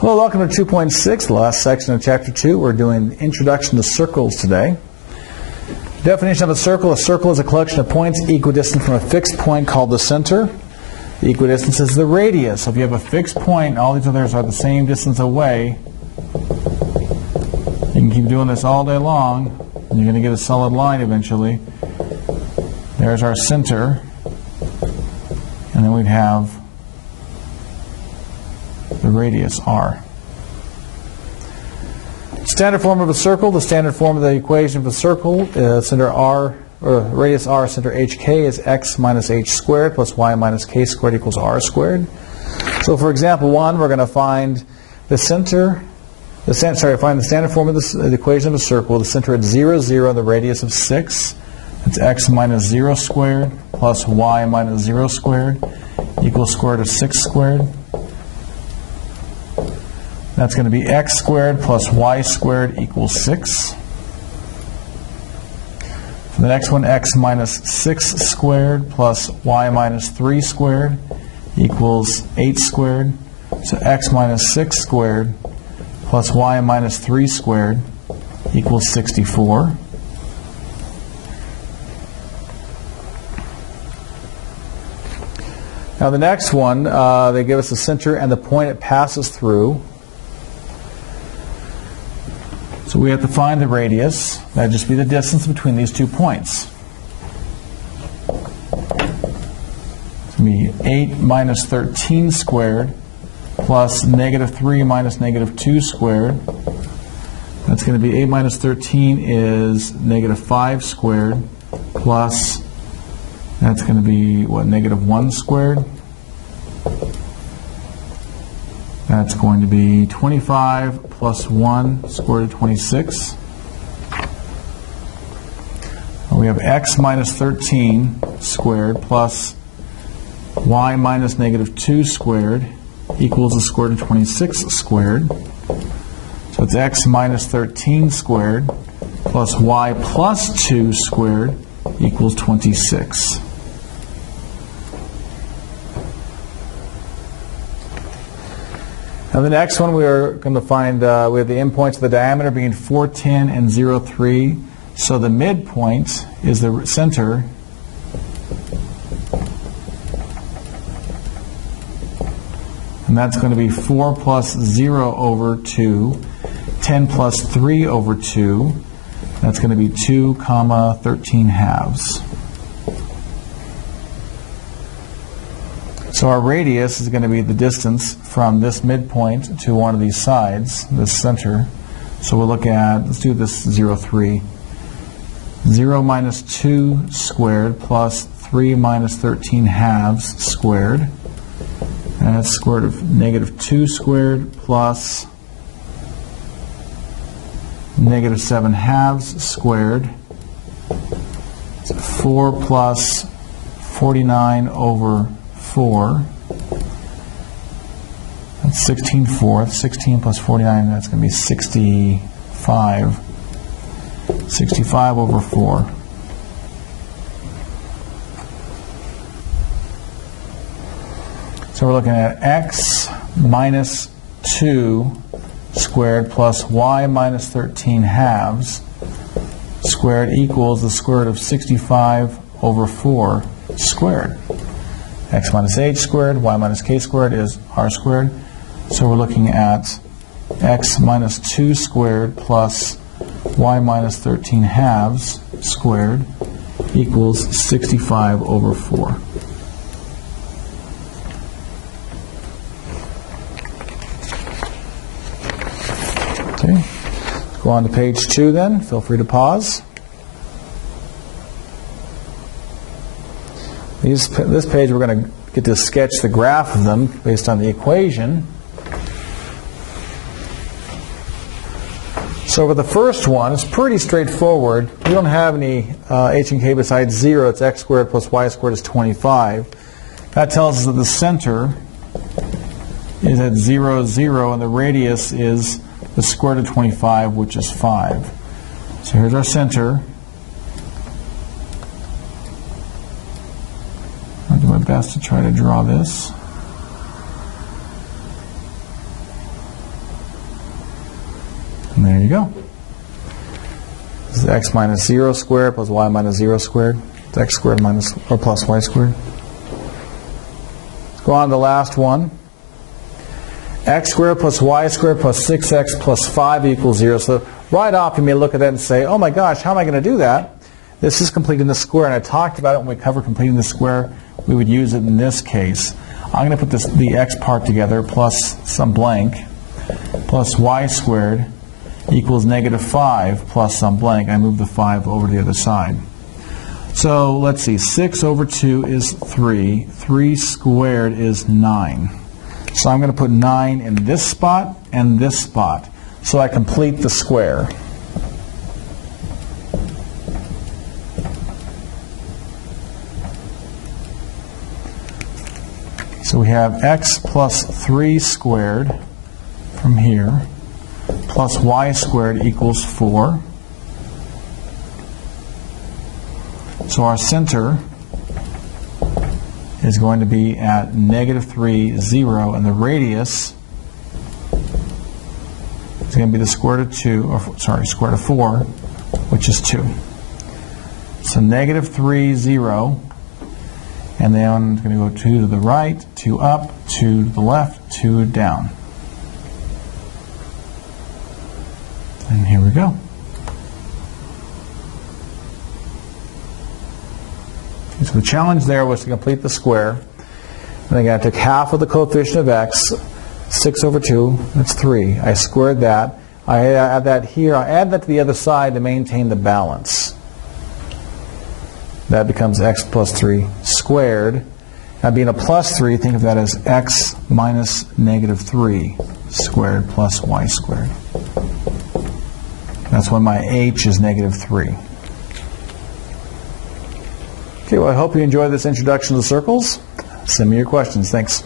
Hello, welcome to 2.6, the last section of Chapter 2. We're doing Introduction to Circles today. Definition of a circle is a collection of points equidistant from a fixed point called the center. The equidistance is the radius. So if you have a fixed point and all these others are the same distance away, you can keep doing this all day long, and you're going to get a solid line eventually. There's our center, and then we'd have the radius r. Standard form of a circle. The standard form of the equation of a circle, center r, or radius r, center hk is x minus h squared plus y minus k squared equals r squared. So for example 1, we're going to find the center, find the standard form of the equation of a circle, the center at 0, 0, the radius of 6. It's x minus 0 squared plus y minus 0 squared equals square root of 6 squared. That's going to be x squared plus y squared equals 6. For the next one, x minus 6 squared plus y minus 3 squared equals 8 squared. So x minus 6 squared plus y minus 3 squared equals 64. Now the next one, they give us the center and the point it passes through. So we have to find the radius. That would just be the distance between these 2 points. It's going to be 8 minus 13 squared plus negative 3 minus negative 2 squared. That's going to be 8 minus 13 is negative 5 squared plus, that's going to be, what, negative 1 squared? That's going to be 25 plus 1 square root of 26. We have x minus 13 squared plus y minus negative 2 squared equals the square root of 26 squared. So it's x minus 13 squared plus y plus 2 squared equals 26. Now the next one we are going to find, we have the endpoints of the diameter being 4, 10, and 0, 3. So the midpoint is the center. And that's going to be 4 plus 0 over 2, 10 plus 3 over 2. That's going to be 2, 13 halves. So our radius is going to be the distance from this midpoint to one of these sides, this center. So we'll look at, let's do this 0, 3. 0 minus 2 squared plus 3 minus 13 halves squared. And that's square root of negative 2 squared plus negative 7 halves squared. It's 4 plus 49 over 4. That's 16 fourths. 16 plus 49, that's going to be 65. 65 over 4. So we're looking at x minus 2 squared plus y minus 13 halves squared equals the square root of 65 over 4 squared. X minus h squared, y minus k squared is r squared. So we're looking at x minus 2 squared plus y minus 13 halves squared equals 65 over 4. Okay, let's go on to page 2 then. Feel free to pause. This page we're going to get to sketch the graph of them based on the equation. So for the first one, it's pretty straightforward. We don't have any h and k besides 0. It's x squared plus y squared is 25. That tells us that the center is at 0, 0, and the radius is the square root of 25, which is 5. So here's our center. I'll do my best to try to draw this. there you go. This is x minus 0 squared plus y minus 0 squared. It's x squared minus or plus y squared. Let's go on to the last one. X squared plus y squared plus 6x plus 5 equals 0. So right off you may look at that and say, oh my gosh, how am I going to do that? This is completing the square, and I talked about it when we covered completing the square. We would use it in this case. I'm going to put the x part together plus some blank plus y squared equals negative 5 plus some blank. I move the 5 over to the other side. So let's see, 6 over 2 is 3. 3 squared is 9. So I'm going to put 9 in this spot and this spot. So I complete the square. So we have x plus 3 squared from here plus y squared equals 4. So our center is going to be at negative 3, 0, and the radius is going to be the square root of 2, or sorry, square root of 4, which is 2. So negative 3, 0, and then it's going to go 2 to the right, 2 up, 2 to the left, 2 down. And here we go. So the challenge there was to complete the square. And again, I took half of the coefficient of x, 6 over 2, that's 3. I squared that. I add that here. I add that to the other side to maintain the balance. That becomes x plus 3 squared. Now being a plus 3, think of that as x minus negative 3 squared plus y squared. That's when my h is negative 3. Okay, well, I hope you enjoyed this introduction to circles. Send me your questions. Thanks.